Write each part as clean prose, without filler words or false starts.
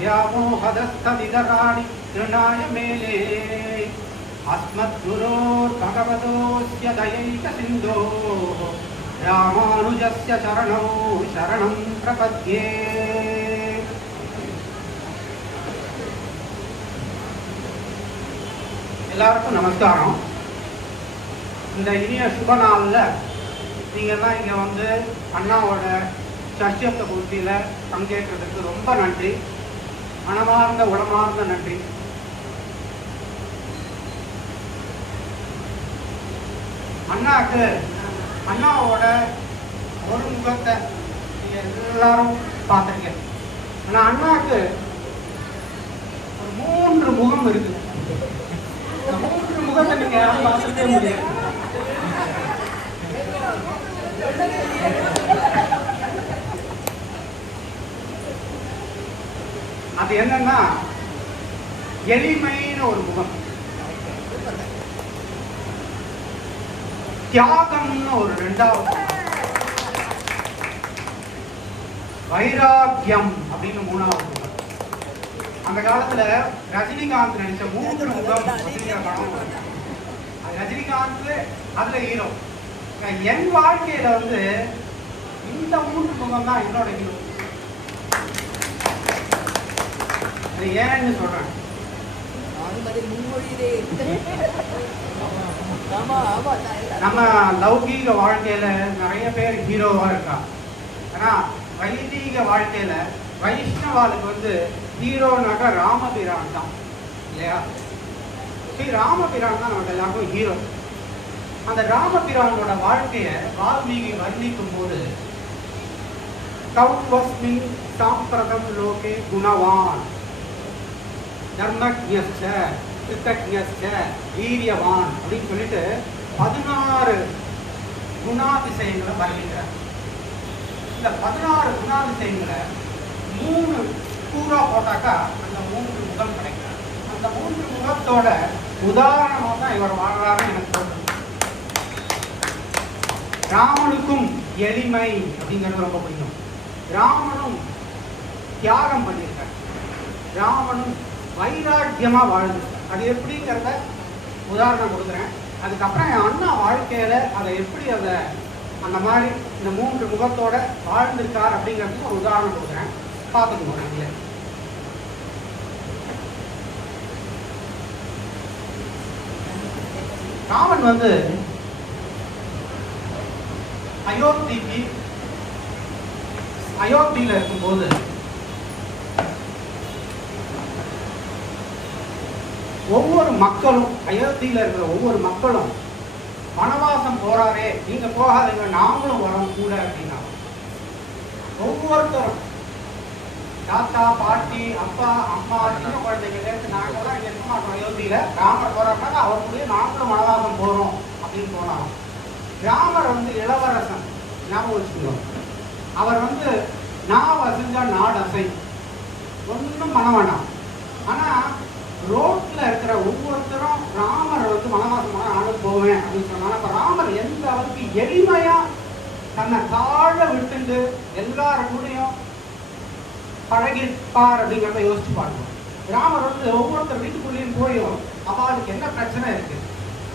व्यामोहदस्तविदराणि तृणाय मेले अस्मद्गुरोर्भगवतोऽस्य दयैकसिन्धोः रामानुजस्य चरणौ शरणं प्रपद्ये. எல்லாருக்கும் நமஸ்காரம். இந்த இனிய சுப நாளில் நீங்கள்லாம் இங்கே வந்து அண்ணாவோட சஷ்டியப்த பூர்த்தியில் பங்கேற்றதுக்கு ரொம்ப நன்றி, மனமார்ந்த உளமார்ந்த நன்றி. அண்ணாவோட ஒரு முகத்தை நீங்கள் எல்லாரும் பார்த்துருக்கேன். ஆனால் அண்ணாவுக்கு ஒரு 3 முகம் இருக்குது. இந்த 3 முகத்தை நீங்கள் யாரும் பார்த்துக்கவே முடியாது. அது என்னன்னா எளிமைன்னு ஒரு முகம், தியாகம்னு ஒரு 2வது, வைராக்கியம் அப்படின்னு 3வது முகம். அந்த காலத்துல ரஜினிகாந்த் நடிச்ச 3 முகம் அப்படிங்கிற படம், ரஜினிகாந்த் அதுல ஹீரோ. என் வாழ்க்கையில வந்து இந்த 3 முகம் தான் என்னோட ஹீரோ. ஏன்னு சொல்றேன், நம்ம லௌகீக வாழ்க்கையில நிறைய பேர் ஹீரோவா இருக்கா. ஆனா வைதீக வாழ்க்கையில வைஷ்ணவாளுக்கு வந்து ஹீரோனாக்கா ராமபிரான் தான் இல்லையா? ஸ்ரீ ராமபிரான் தான் நமக்கு எல்லாருக்கும் ஹீரோ. அந்த ராமபிரானோட வாழ்க்கைய வால்மீகி வர்ணிக்கும் போது கௌத்வஸ்மின் சாம்பிரதம் லோகே குணவான் தர்மஜ்ஞஸ்ச கிருத்தஜ்ஞஸ்ச வீரியவான் அப்படின்னு சொல்லிட்டு 16 குணாதிசயங்களை வர்ணிக்கிறார். இந்த 16 குணாதிசயங்களை 3 கூறா போட்டாக்கா அந்த 3 முகம் கிடைக்கும். அந்த 3 முகத்தோட உதாரணமாக தான் இவர் வாழ்றாருன்னு எனக்கு தோணுது. ராமனுக்கும் எளிமை அப்படிங்கிறது ரொம்ப பிடிக்கும். ராமனும் தியாகம் பண்ணியிருக்கார். ராமனும் வைராக்கியமா வாழ்ந்துருக்கார். அது எப்படிங்கிறத உதாரணம் கொடுக்குறேன். அதுக்கப்புறம் என் அண்ணா வாழ்க்கையில அதை எப்படி அந்த மாதிரி இந்த 3 முகத்தோட வாழ்ந்திருக்கார் அப்படிங்கிறதுக்கு ஒரு உதாரணம் கொடுக்குறேன், பார்த்துக்கோங்க. நீங்களே ராமன் வந்து அயோத்தியில இருக்கும்போது ஒவ்வொரு மக்களும், அயோத்தியில இருக்கிற ஒவ்வொரு மக்களும் வனவாசம் போறாரே, நீங்க போகாதீங்க, நாங்களும் வரோம் கூட அப்படின்னா ஒவ்வொருத்தரும் தாத்தா பாட்டி அப்பா அம்மா சின்ன குழந்தைங்க நாங்களாம் இங்க இருக்க மாட்டோம். அயோத்தியில ராமர் போறாருனாக்கா அவர் கூட நாங்களும் வனவாசம் போறோம் அப்படின்னு போனாலும், ராமர் வந்து இளவரசன், ஞாபகம் வச்சுக்கணும். அவர் வந்து நான் வசஞ்சா நாடு அசை, ஒன்றும் பண்ண வேண்டாம். ஆனா ரோட்ல இருக்கிற ஒவ்வொருத்தரும் ராமர் வந்து வனவாசம் போனா நானும் போவேன் அப்படின்னு சொன்னாங்க. அப்ப ராமர் எந்த அளவுக்கு எளிமையா தன்னை தாழ விட்டுண்டு எல்லாரும் கூடயும் பழகிருப்பார் அப்படிங்கிறத யோசிச்சு பார்க்கணும். ராமர் வந்து ஒவ்வொருத்தர் வீட்டுக்குள்ளேயும் போயும் அவளுக்கு என்ன பிரச்சனை இருக்கு,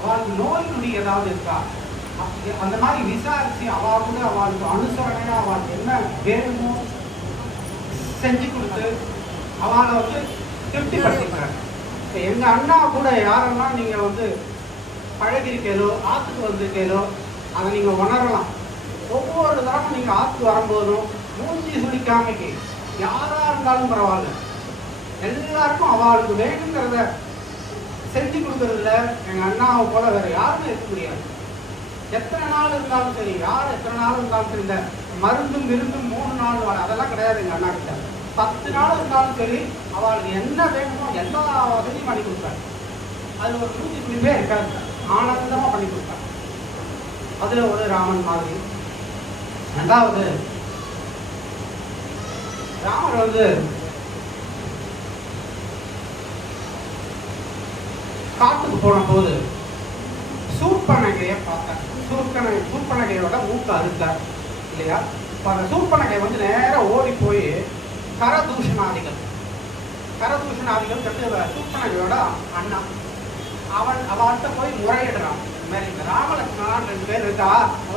அவளுக்கு நோய் நொடி ஏதாவது இருக்கா, அந்த மாதிரி விசாரிச்சு அவள் கூட அவளுக்கு அனுசரணையா அவளுக்கு என்ன வேணுமோ செஞ்சு கொடுத்து அவளை வந்து திருப்திப்படுத்திக்கிறாங்க. எங்க அண்ணா கூட யாரெல்லாம் நீங்க வந்து பழகிருக்கேலோ ஆத்துக்கு வந்திருக்கேலோ அதை நீங்க உணரலாம். ஒவ்வொரு தடவை நீங்க ஆத்துக்கு வரும்போதும் மூஞ்சி சுழிக்காமைக்கு யாரா இருந்தாலும் பரவாயில்ல, எல்லாருக்கும் அவளுக்கு வேணுங்கிறத செஞ்சு கொடுக்கறதுல எங்க அண்ணாவை போல வேற யாருமே இருக்க முடியாது. எத்தனை நாள் இருந்தாலும் சரி, யார் எத்தனை நாள் இருந்தாலும் சரி, இந்த மருந்தும் விருந்தும் 3 நாள் வர அதெல்லாம் கிடையாது. எங்க அண்ணா கிட்ட 10 நாள் இருந்தாலும் சரி, அவளுக்கு என்ன வேணுமோ எல்லா வசதியும் பண்ணி கொடுப்பாரு. அது ஒரு 100 பேர் இருக்காது, ஆனந்தமா பண்ணி கொடுப்பாரு. அதுல ஒரு ராமன் மாதிரி. 2வது, ராமர் வந்து காட்டுக்கு போன போது சூர்பனகையை பார்த்தார். சூர்பனகையோட மூக்க அறுத்தார் இல்லையா? அந்த சூர்பனகை வந்து நேரம் ஓடி போய் கரதூஷணாதிகள் சூர்பனகையோட அண்ணா. அவன்கிட்ட போய் முறையிடுறான். இந்த மாதிரி இந்த ராமலட்சுமணான்னு 2 பேர் இருக்கா,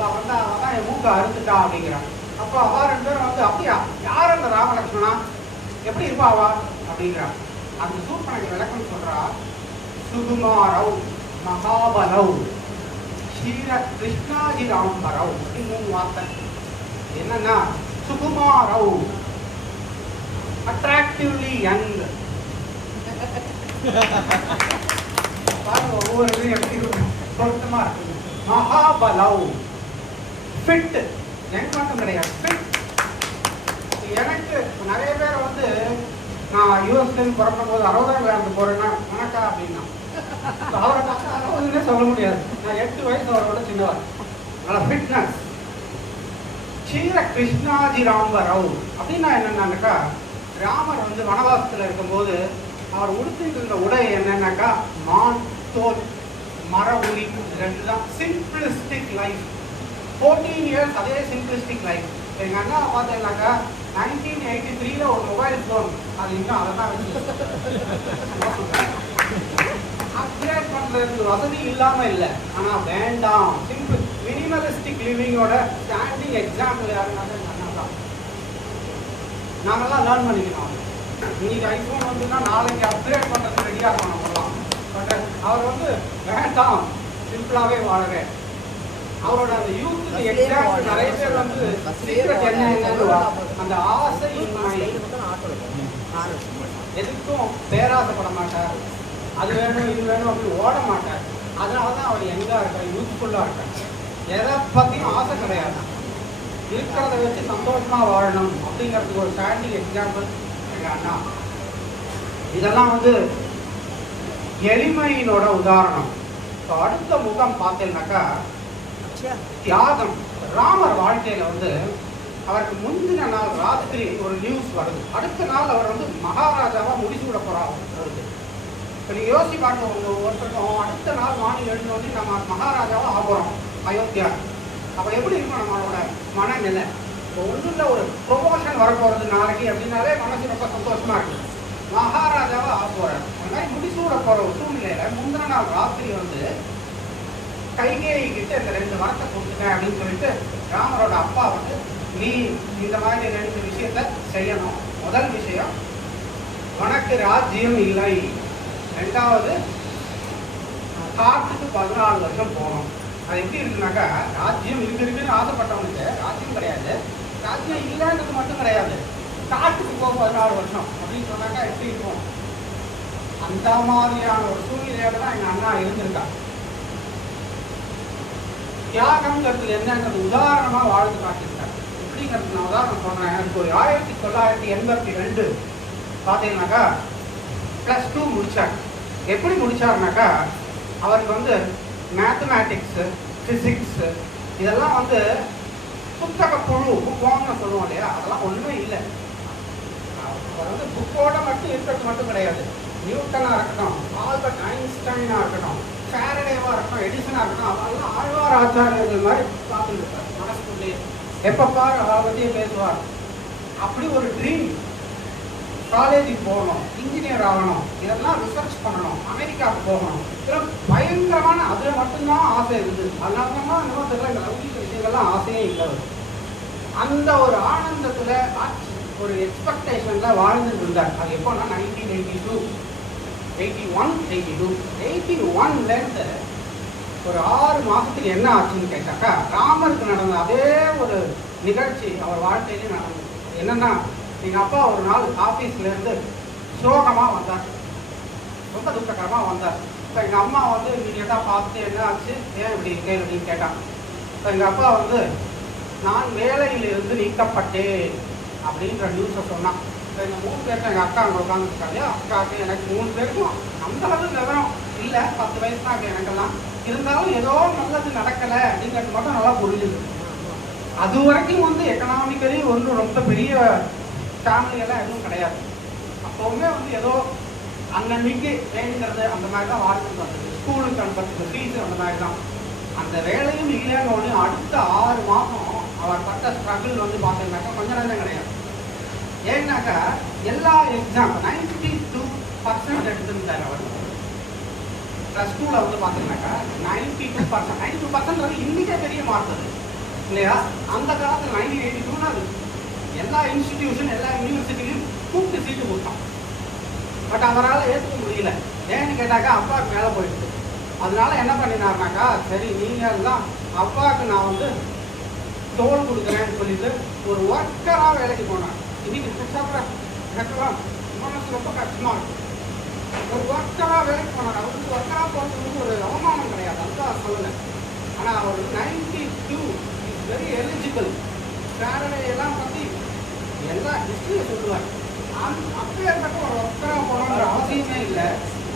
அவன் தான் என் மூக்க அறுத்துட்டா அப்படிங்கிறான். அப்போ அவ 2 பேரும் வந்து அப்படியா, யார் அந்த ராமலட்சுமணா, எப்படி இருப்பாவா அப்படிங்கிறான். அந்த சூர்பனகை விளக்கம் சொல்றா, சுகுமாரவ் மகாபலவ் ஸ்ரீர கிருஷ்ணாஜி ராம்பரவ் அப்படின்னு 3 வார்த்தை. என்னன்னா, சுகுமாரவ் அட்ராக்டிவ்லி யங், ஒவ்வொரு எப்படி பொருத்தமா இருக்கு. மகாபலவ் ஃபிட், யங் மட்டும் கிடையாது, ஃபிட். எனக்கு நிறைய பேரை வந்து நான் யூஎஸ்லேருந்து புறப்படும் போது 60ஆம் கிளாஸுக்கு போறேன்னா வணக்கா அப்படின்னா, அவரை பார்த்தா 60ன்னே சொல்ல முடியாது. நான் 8 வயசு அவரோட சின்னவர். நல்லா ஃபிட்னஸ். ஸ்ரீர கிருஷ்ணாஜி ராம்பரவ் அப்படின்னா என்னன்னாக்கா, ராமர் வந்து வனவாசத்தில் இருக்கும்போது அவர் உடுத்திட்டு இருந்த உடை என்னன்னாக்கா மான் தோல் மர உரி, 2 தான். Simplistic life. 14 இயர்ஸ் அதே சிம்பிளிஸ்டிக் லைஃப். எங்கள் அண்ணா பார்த்தீங்கன்னாக்கா 1983 ஒரு மொபைல் ஃபோன், அது இன்னும் அதை தான் அப்கிரேட் பண்ணுறதுக்கு வசதி இல்லாமல் இல்லை, ஆனால் வேண்டாம். சிம்பிள் மினிமலிஸ்டிக் லிவிங்கோட ஸ்டாண்டிங் எக்ஸாம்பிள் யாருன்னாக்கா எங்கள் அண்ணா தான். நாங்கள்லாம் லேர்ன் பண்ணிக்கணும். இன்னைக்கு ஐஃபோன் வந்துன்னா நாளைக்கு அப்கிரேட் பண்ணுறதுக்கு ரெடியாக பண்ணலாம். பட் அவர் வந்து வேண்டாம், சிம்பிளாகவே வாழறேன். அவரோட அந்த யூத்துக்கு எக்ஸாம்பிள் நிறைய பேர் வந்து சீக்கிரம் என்னன்னு அந்த ஆசை எதுக்கும் பேராசைப்பட மாட்டார். அது வேணும் இது வேணும் அப்படி ஓட மாட்டார். அதனால தான் அவர் எங்கா இருக்கார், யூத்ஃபுல்லாக இருக்கார். எதை பற்றியும் ஆசை கிடையாது. இருக்கிறத வச்சு சந்தோஷமா வாழணும் அப்படிங்கிறதுக்கு ஒரு ஸ்டாண்டிங் எக்ஸாம்பிள் எங்கள் அண்ணா. இதெல்லாம் வந்து எளிமையினோட உதாரணம். இப்போ அடுத்த முகம் பார்த்தீங்கன்னாக்கா தியாகம். ராமர் வாழ்க்கையில வந்து அவருக்கு முந்தின நாள் ராத்திரி ஒரு நியூஸ் வருது. அடுத்த நாள் அவர் வந்து மகாராஜாவா முடிசூட போறாரு. இப்போ நீங்க யோசிச்சு பார்க்க ஒருத்தருக்கும் அடுத்த நாள் மார்னிங் எழுந்தோடனே நம்ம மகாராஜாவா ஆகிறோம் அயோத்தியா. அப்போ எப்படி இருக்கும் நம்மளோட மனநிலை? இப்போ ஒன்றுல ஒரு ப்ரொமோஷன் வரப்போறது நாளைக்கு அப்படின்னாலே மனசு ரொம்ப சந்தோஷமா இருக்கு. மகாராஜாவா ஆக போறாரு. அந்த மாதிரி முடிசூட போற ஒரு சூழ்நிலையில முந்தின நாள் ராத்திரி வந்து கைகேயி கிட்ட இந்த 2 வரத்தை கொடுத்துட்டேன் அப்படின்னு சொல்லிட்டு ராமரோட அப்பா வந்து நீ இந்த மாதிரி 2 விஷயத்த செய்யணும். முதல் விஷயம், உனக்கு ராஜ்யம் இல்லை. 2வது, காட்டுக்கு 14 வருஷம் போகணும். அது எப்படி இருக்குனாக்கா, ராஜ்யம் இருக்குன்னு ஆசைப்பட்டவனுக்கு ராஜ்யம் கிடையாது, ராஜ்யம் இல்லைன்றது மட்டும் கிடையாது, காட்டுக்கு போக 14 வருஷம் அப்படின்னு சொன்னாக்கா எப்படி இருக்கும்? அந்த மாதிரியான ஒரு சூழ்நிலையோட தான் எங்கள் அண்ணா இருந்திருக்கா. தியாகங்கிறது என்னன்றது உதாரணமாக வாழ்ந்து காட்டியிருக்காரு. எப்படிங்கிறது நான் உதாரணம் சொல்கிறேன். அதுக்கு ஒரு 1982 பார்த்தீங்கன்னாக்கா +2 முடித்தார். எப்படி முடித்தாருனாக்கா, அவருக்கு வந்து மேத்தமேட்டிக்ஸு, ஃபிசிக்ஸு இதெல்லாம் வந்து புத்தக புழு புக்குவாங்கன்னு சொல்லுவோம் இல்லையா, அதெல்லாம் ஒன்றுமே இல்லை. அவர் வந்து புக்கோட மட்டும் இருக்கிறது மட்டும் கிடையாது. நியூட்டனாக இருக்கட்டும், ஆல்பர்ட் ஐன்ஸ்டைனாக இருக்கட்டும், ஃபேரடேவாக இருக்கட்டும், எடிசனாக இருக்கட்டும், அவெல்லாம் ஆழ்வார் ஆச்சாரியர்கள் மாதிரி பார்த்துட்டு இருப்பார் மனசுக்குள்ளேயே. எப்போ பாரு அதை பற்றியே பேசுவார். அப்படி ஒரு ட்ரீம். காலேஜுக்கு போகணும், இன்ஜினியர் ஆகணும், இதெல்லாம் ரிசர்ச் பண்ணணும், அமெரிக்காவுக்கு போகணும், இதெல்லாம் பயங்கரமான அதில் மட்டும்தான் ஆசை இருந்தது. அதனால தான் இந்த மாதிரி இந்த லௌகிக விஷயங்கள்லாம் ஆசையே இல்லை. அந்த ஒரு ஆனந்தத்தில் ஒரு எக்ஸ்பெக்டேஷனில் வாழ்ந்துட்டு இருந்தார். அது எப்போன்னா 1982, 81, 81லேருந்து ஒரு 6 மாதத்துக்கு என்ன ஆச்சுன்னு கேட்டாக்கா, ராமருக்கு நடந்த அதே ஒரு நிகழ்ச்சி அவர் வாழ்க்கையிலே நடந்தது. என்னன்னா, எங்கள் அப்பா ஒரு நாள் ஆஃபீஸ்லேருந்து சோகமாக வந்தார், ரொம்ப துக்ககரமாக வந்தார். இப்போ எங்கள் அம்மா வந்து இமீடியட்டாக பார்த்துட்டு என்ன ஆச்சு, ஏன் இப்படி இருக்கேன் அப்படின்னு கேட்டான். இப்போ எங்கள் அப்பா வந்து நான் வேலையிலிருந்து நீக்கப்பட்டேன் அப்படின்ற நியூஸை சொன்னான். இப்போ எங்கள் 3 பேருக்கு எங்கள் அக்கா அங்கே உட்காந்துருக்காங்க. அக்காவுக்கு எனக்கு 3 பேருக்கும் அந்த அளவு விவரம் இல்லை, 10 வயசு தான் இருக்கு எனக்கெல்லாம். இருந்தாலும் ஏதோ நல்லது நடக்கலை அப்படிங்கிறது மட்டும் நல்லா புரிஞ்சுது. அது வரைக்கும் வந்து எக்கனாமிக்கலி ஒன்றும் ரொம்ப பெரிய ஃபேமிலியெல்லாம் எதுவும் கிடையாது. அப்போவுமே வந்து ஏதோ அன்னன்னைக்கு வேணுங்கிறது அந்த மாதிரி தான் வாழ்க்கை வந்தது. ஸ்கூலுக்கு அனுப்புறதுக்கு ஃபீஸு அந்த மாதிரி தான். அந்த வேலையும் இல்லைன்னு ஒன்று அடுத்த 6 மாதம் அவர் பட்ட ஸ்ட்ரகிள் வந்து பார்த்தீங்கன்னாக்கா கொஞ்ச நேரம் கிடையாது. ஏன்னாக்கா எல்லா எக்ஸாம் 92% எடுத்துருந்தார் அவர். ப்ளஸ் டூவில் வந்து பார்த்தீங்கன்னாக்கா 92% இன்னைக்கே பெரிய மாறுறது இல்லையா? அந்த காலத்தில் 1982 அது எல்லா இன்ஸ்டிடியூஷன் எல்லா யூனிவர்சிட்டிலையும் கூப்பிட்டு சீட்டு கொடுத்தான். பட் அவரால் ஏற்றுக்க முடியல. ஏன்னு கேட்டாக்கா அப்பாவுக்கு மேலே போயிடுது. அதனால என்ன பண்ணினாருனாக்கா, சரி நீங்கள் தான் அப்பாவுக்கு நான் வந்து தோல் கொடுக்குறேன்னு சொல்லிட்டு ஒரு ஒர்க்கராக வேலைக்கு போனார். இன்னைக்கு கேட்கலாம் மனசு ரொம்ப கஷ்டமாக இருக்கும். ஒரு ஒர்க்கராக வேலைக்கு போனார். அவருக்கு ஒர்க்கராக போகிறது ஒரு அவமானம் கிடையாது, அதுதான் சொல்லலை. ஆனால் அவர் 92 இஸ் வெரி எலிஜிபிள். சாட்டர்டே எல்லாம் பற்றி எல்லா ஹிஸ்ட்ரியை சொல்லுவார். அப்பேற்பட்ட ஒரு ஒர்க்கராக போகணுன்ற அவசியமே இல்லை.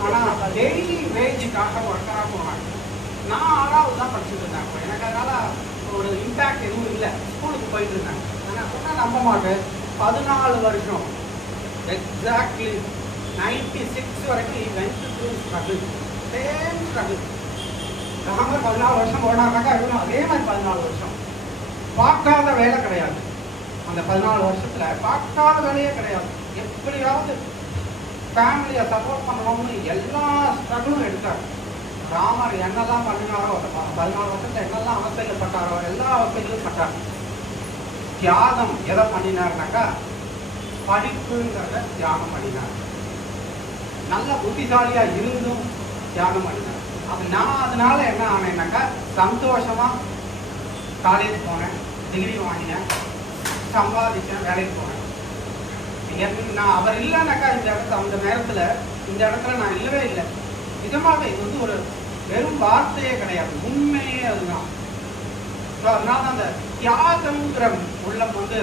ஆனால் டெய்லி வேஜுக்காக ஒர்க்கராக போனாங்க. நான் 6வது தான் படிச்சுட்டு இருந்தேன். அப்போ எனக்கு அதனால் ஒரு இம்பேக்ட் எதுவும் இல்லை. ஸ்கூலுக்கு போயிட்டு இருந்தேன். ஆனால் சொன்னால் நம்ப மாட்டேன், 14 வருஷம் எக்ஸாக்ட்லி 96 வரைக்கும் ஸ்ட்ரகிள், சேம் ஸ்ட்ரகிள். ராமர் 14 வருஷம் போனாக்காக்கா இருக்கணும், அதே மாதிரி 14 வருஷம் பார்க்காத வேலை கிடையாது. அந்த 14 வருஷத்தில் பார்க்காத வேலையே கிடையாது. எப்படியாவது ஃபேமிலியை சப்போர்ட் பண்ணணும்னு எல்லா ஸ்ட்ரகிளும் எடுத்தார். ராமர் என்னெல்லாம் பண்ணினாரோ, 14 வருஷத்தில் என்னெல்லாம் அவஸ்தைகள் பட்டாரோ எல்லா அவஸ்தைகளும் பட்டார். தியாகம் எதை பண்ணினார்னாக்கா, படிப்புங்கிறத தியாகம் பண்ணினார். நல்ல புத்திசாலியாக இருந்தும் தியாகம் பண்ணினார். அது நான் அதனால என்ன ஆனேன்னாக்கா, சந்தோஷமாக காலேஜ் போனேன், டிகிரி வாங்கினேன், சம்பாதிச்சேன், வேலைக்கு போனேன். நான் அவர் இல்லைனாக்கா அந்த நேரத்தில் இந்த இடத்துல நான் இல்லவே இல்லை. நிஜமாக இது வந்து ஒரு வெறும் வார்த்தையே கிடையாது, உண்மையே அதுதான். ஸோ அதனால அந்த தியாகங்கிற உள்ளம் வந்து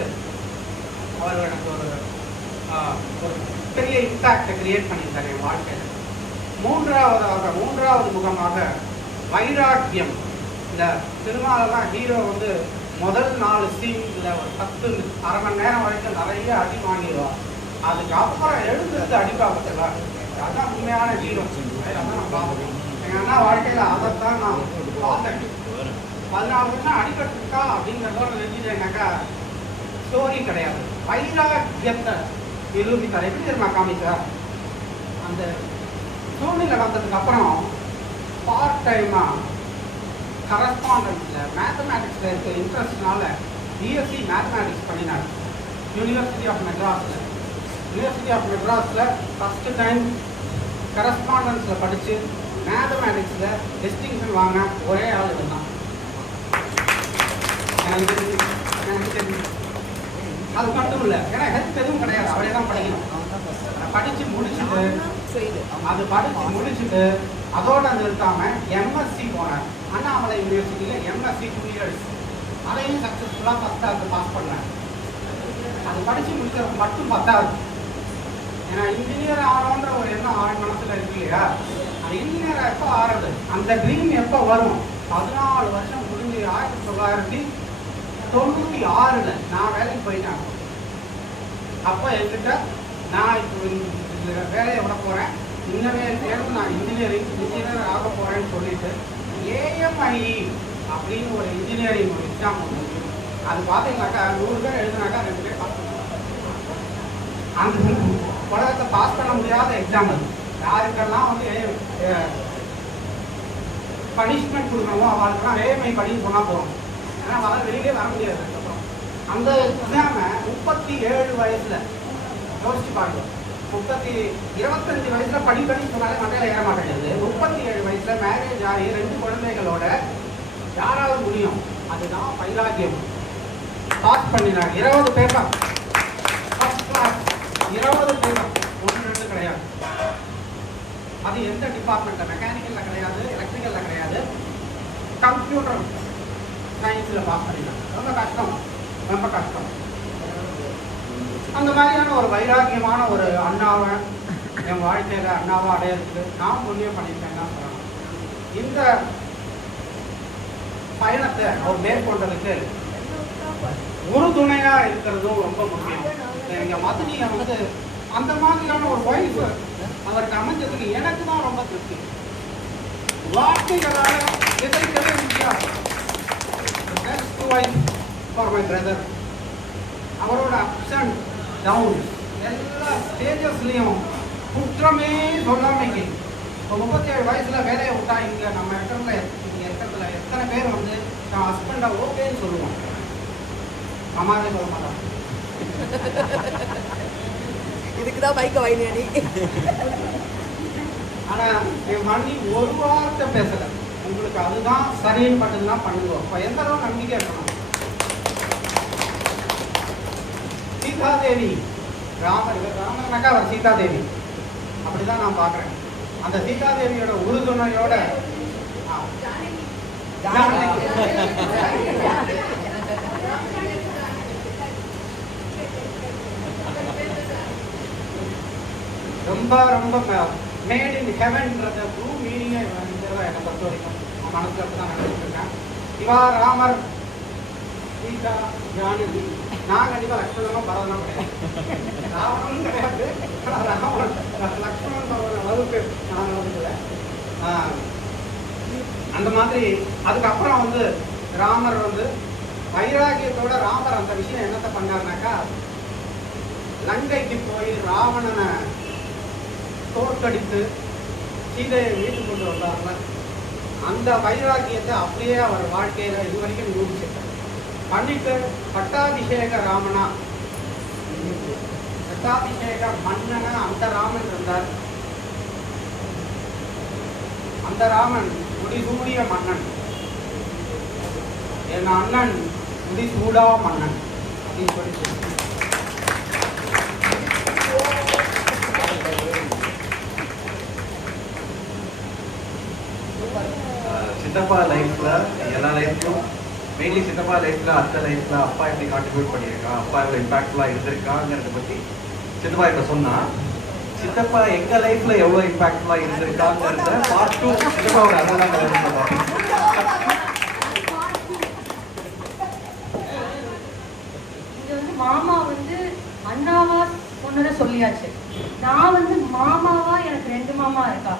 அவர் எனக்கு ஒரு பெரிய இம்பேக்டை கிரியேட் பண்ணியிருக்காரு என் வாழ்க்கையில். மூன்றாவது முகமாக வைராக்கியம். இந்த சினிமாலெல்லாம் ஹீரோ வந்து முதல் 4 சீன்ல ஒரு 10 அரை மணி நேரம் வரைக்கும் நிறைய அடி வாங்கிடுவார். அதுக்கப்புறம் எழுந்திருந்து அடிப்பாங்க. அதான் உண்மையான ஹீரோ. அதான் நான் பார்ப்பேன். எங்கள் அண்ணா வாழ்க்கையில் அதைத்தான் நான் பார்த்தேன். 14 வருஷம் அடிபட்டுருக்கா அப்படிங்கிறதோட நிறுத்திட்டேன்னாக்கா ஸ்டோரி கிடையாது. வைராக்கியத்தை நிரூபித்தார். எப்படி தெரியுமா காமிச்சார்? அந்த சூழ்நிலை வந்ததுக்கு அப்புறம் பார்ட் டைமாக கரஸ்பாண்டன்ஸில் மேத்தமேட்டிக்ஸில் இருக்க இன்ட்ரெஸ்ட்னால பிஎஸ்சி மேத்தமேட்டிக்ஸ் பண்ணினார் யூனிவர்சிட்டி ஆஃப் மெட்ராஸில். யூனிவர்சிட்டி ஆஃப் மெட்ராஸில் ஃபஸ்ட்டு டைம் கரஸ்பாண்டன்ஸில் படித்து மேத்தமேட்டிக்ஸில் டிஸ்டிங்ஷன் வாங்கின ஒரே ஆள் இதுதான். எனக்கு தெரிஞ்சு அது மட்டும் இல்லை, ஏன்னா ஹெல்ப் எதுவும் கிடையாது, அவரே தான் படிக்கணும். படித்து முடிச்சுட்டு அதோட நிறுத்தாமல் எம்எஸ்சி போனார். அண்ணாமலை யூனிவர்சிட்டியில் எம்எஸ்சி 2 இயர்ஸ். அதையும் சக்ஸஸ்ஃபுல்லாக ஃபஸ்ட்டாக பாஸ் பண்ணேன். அது படித்து முடிக்கிறது மட்டும் பத்தாது. ஏன்னா இன்ஜினியர் ஆகணுன்ற ஒரு எண்ணம் ஆறு மனசில் இருக்கு இல்லையா? அது இன்ஜினியர் எப்போ ஆறுது, அந்த ட்ரீம் எப்போ வரும்? 14 வருஷம் முடிஞ்சு 1996 நான் வேலைக்கு போயிட்டேன். அப்போ என்கிட்ட நான் இப்போ வேலையை விட போகிறேன், இன்னவே தேர்வு நான் இன்ஜினியர் ஆக போகிறேன்னு சொல்லிட்டு AMI அப்படின்னு ஒரு இன்ஜினியரிங் ஒரு எக்ஸாம் ஒன்று. அது பார்த்தீங்கன்னாக்கா 100 பேர் எழுதுனாக்கா 2 பேர் பாஸ் பண்ணுவாங்க. அந்த உலகத்தை பாஸ் பண்ண முடியாத எக்ஸாம் அது. யாருக்கெல்லாம் வந்து பனிஷ்மெண்ட் கொடுக்கணுமோ அவளுக்கெல்லாம் AMI படிக்க போனால் போகும். ஏன்னா அவரால் வெளியே வர முடியாது. அதுக்கப்புறம் அந்த எக்ஸாமை 37 வயசில் யோசிச்சு பாருங்க. 25 வயசுல படி சொன்னாலே மண்டையில ஏற மாட்டேங்குது. 37 வயசுல மேரேஜ் ஆகி 2 குழந்தைகளோட யாராவது முடியும்? அதுதான் வைராக்கியம். பாஸ் பண்ணினாங்க 20 பேப்பர், 20 பேப்பர், 1-2 கிடையாது. அது எந்த டிபார்ட்மெண்ட்ல? மெக்கானிக்கல்ல கிடையாது, எலக்ட்ரிக்கல்ல கிடையாது, கம்ப்யூட்டர் சயின்ஸ்ல பாஸ் பண்ணினாங்க. ரொம்ப கஷ்டம், ரொம்ப கஷ்டம். அந்த மாதிரியான ஒரு வைராக்கியமான ஒரு அண்ணாவை என் வாழ்க்கையில் அண்ணாவை அடையிறதுக்கு நான் முன்னே பண்ணியிருக்கேன் தான் சொல்லணும். இந்த பயணத்தை அவர் மேற்கொண்டதுக்கு உறுதுணையாக இருக்கிறதும் ரொம்ப முக்கியம். எங்கள் மதுனியை வந்து அந்த மாதிரியான ஒரு ஒய்ஃப் அவருக்கு அமைஞ்சதுக்கு எனக்கு தான் ரொம்ப திருப்தி. வார்த்தைகளால் எதிர்க்கவே முடியாது. Best wife for my brother. அவரோட அப்சன் டவுன் எல்லா ஸ்டேஜஸ்லையும் குற்றமே சொல்லாமைக்கு இப்போ 37 வயசுல வேலையை விட்டா இங்கே நம்ம இருக்கிறதுல எத்தனை பேர் வந்து நான் ஹஸ்பண்டை ஓகேன்னு சொல்லுவோம்? அம்மாவே சொல்ல மாட்டாங்க. இதுக்குதான் பைக்க வாங்கினி. ஆனா என் மணி ஒரு வார்த்தை பேசல. உங்களுக்கு அதுதான் சரின்னு பட்டதுன்னா பண்ணுவோம். இப்போ எந்த அளவு நம்பிக்கை இருக்கணும். சீதாதேவி ராமர்னாக்கா அவர் சீதாதேவி அப்படிதான் நான் பார்க்குறேன். அந்த சீதாதேவியோட உறுதுணையோட ரொம்ப ரொம்ப மேட் இன் ஹெவன்ன்றத ப்ளூ மீனிங்கே என்னை பொறுத்த வரைக்கும் மனசுல அப்படிதான் நினைச்சிட்டு இருக்கேன். இவா ராமர் சீதா ஜானகி நான் கண்டிப்பா லக்ஷ்மணனும் பரதனும் கிடையாது. ராவணனும் கிடையாது. லக்ஷ்மணன் வகுப்பு நான் வகுப்புல அந்த மாதிரி. அதுக்கப்புறம் வந்து ராமர் வந்து வைராகியத்தோட ராமர் அந்த விஷயம் என்னத்தை பண்ணாருனாக்கா, லங்கைக்கு போய் ராவணனை தோற்கடித்து சீதையை வீட்டு கொண்டு வந்தார்ல, அந்த வைராகியத்தை அப்படியே அவர் வாழ்க்கையில இது வரைக்கும் நிரூபிச்சிருக்கார். பண்ணிட்டு பட்டாபிஷேக ராமனா, பட்டாபிஷேக மன்னனா அந்த ராமன் இருந்தார். அந்த ராமன் முடிசூடிய மன்னன், என் அண்ணன் முடிசூடா மன்னன் அப்படின்னு சொல்லி சித்தப்பா லைஃப்ல எல்லா லைஃப்லையும் மெயின்லி சித்தப்பா லைஃப்ல அத்தை லைஃப்ல அப்பா எப்படி கான்ட்ரிபியூட் பண்ணியிருக்கா, அப்பா எவ்வளோ இம்பாக்ட்ஃபுல்லாக இருந்திருக்காங்கிறத பற்றி சித்தப்பா இப்போ சொன்னா, சித்தப்பா எங்க லைஃப்ல எவ்வளோ இம்பாக்ட்ஃபுல்லாக இருந்திருக்காங்கிறத பார்ட் 2 சித்தப்பாவோட அதெல்லாம் சொல்லுவாங்க. மாமா வந்து அண்ணாவா ஒன்னரை சொல்லியாச்சு. நான் வந்து மாமாவா எனக்கு 2 மாமா இருக்கா.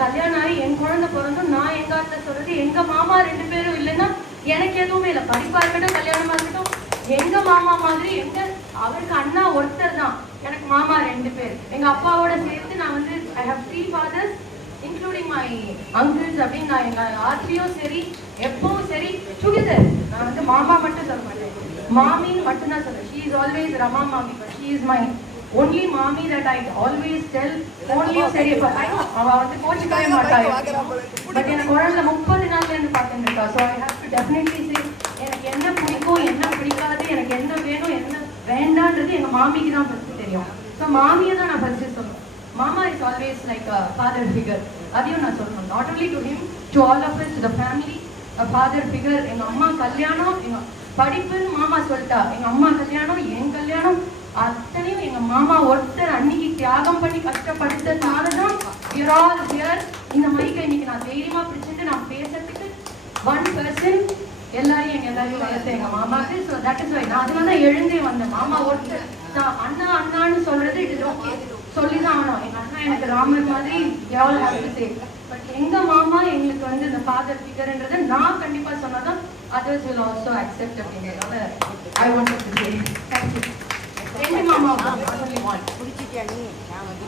கல்யாணம் ஆகி என் குழந்தை பிறந்தும் நான் எங்க ஆத்துல சொல்றது எங்க மாமா 2 பேரும் இல்லைன்னா எனக்கு எதுவுமே இல்லை. படிப்பா இருக்கட்டும் கல்யாணமா இருக்கட்டும் எங்க மாமா மாதிரி அவருக்கு அண்ணா ஒருத்தர் தான், எனக்கு மாமா 2 பேர். எங்க அப்பாவோட சேர்த்து நான் வந்து I have 3 fathers including my uncles அப்படின்னு நான் எங்க ஆத்திரியும் சரி எப்பவும் சரி டுகெதர். நான் வந்து மாமா மட்டும் சொல்ல மாட்டேன், மாமின்னு மட்டும்தான் சொல்றேன். ஷீ இஸ் ஆல்வேஸ் ரமா மாமி, but she is my only mommy that I always tell only சரி அவ வந்து கோச்சிக்கவே மாட்டா. பட் எனக்கு குழந்தை 30 நாள்ல இருந்து பார்த்துட்டு இருக்கா. So I have to definitely say எனக்கு என்ன பிடிக்கும் என்ன பிடிக்காது, எனக்கு என்ன வேணும் என்ன வேண்டான்றது எங்க மாமிக்கு தான் ஃபர்ஸ்ட் தெரியும். ஸோ மாமியை தான் நான் ஃபர்ஸ்ட் சொல்லுவேன். மாமா is always like a father figure. அதையும் நான் சொல்லணும். Not only to him, to all of us, to the family, a father figure. எங்க அம்மா கல்யாணம், எங்க படிப்புன்னு மாமா சொல்லிட்டா. எங்க அம்மா கல்யாணம், என் கல்யாணம் அத்தனையும் எங்க மாமா ஒருத்தர் அன்னைக்கு தியாகம் பண்ணி கஷ்டப்படுத்ததுனாலதான் இந்த மைக்கை இன்னைக்கு நான் தைரியமா பிடிச்சிட்டு நான் பேசுறதுக்கு 1% எல்லாரையும் வளர்த்து எங்க மாமாக்கு. ஸோ தட் இஸ் வை நான் அதனால எழுந்தே வந்தேன். மாமா ஒருத்தர் நான் அண்ணா அண்ணான்னு சொல்றது இது ஓகே சொல்லிதான் ஆகணும். எங்க அண்ணா எனக்கு ராமர் மாதிரி எவ்வளவு ஹாப்பி. பட் எங்க மாமா எங்களுக்கு வந்து இந்த ஃபாதர் ஃபிகர்ன்றதை நான் கண்டிப்பா சொன்னாதான் others will also accept அப்படிங்கிறதால I wanted to say thank you. 2 மாமா குடிச்சிட்டியா நீ? நான் வந்து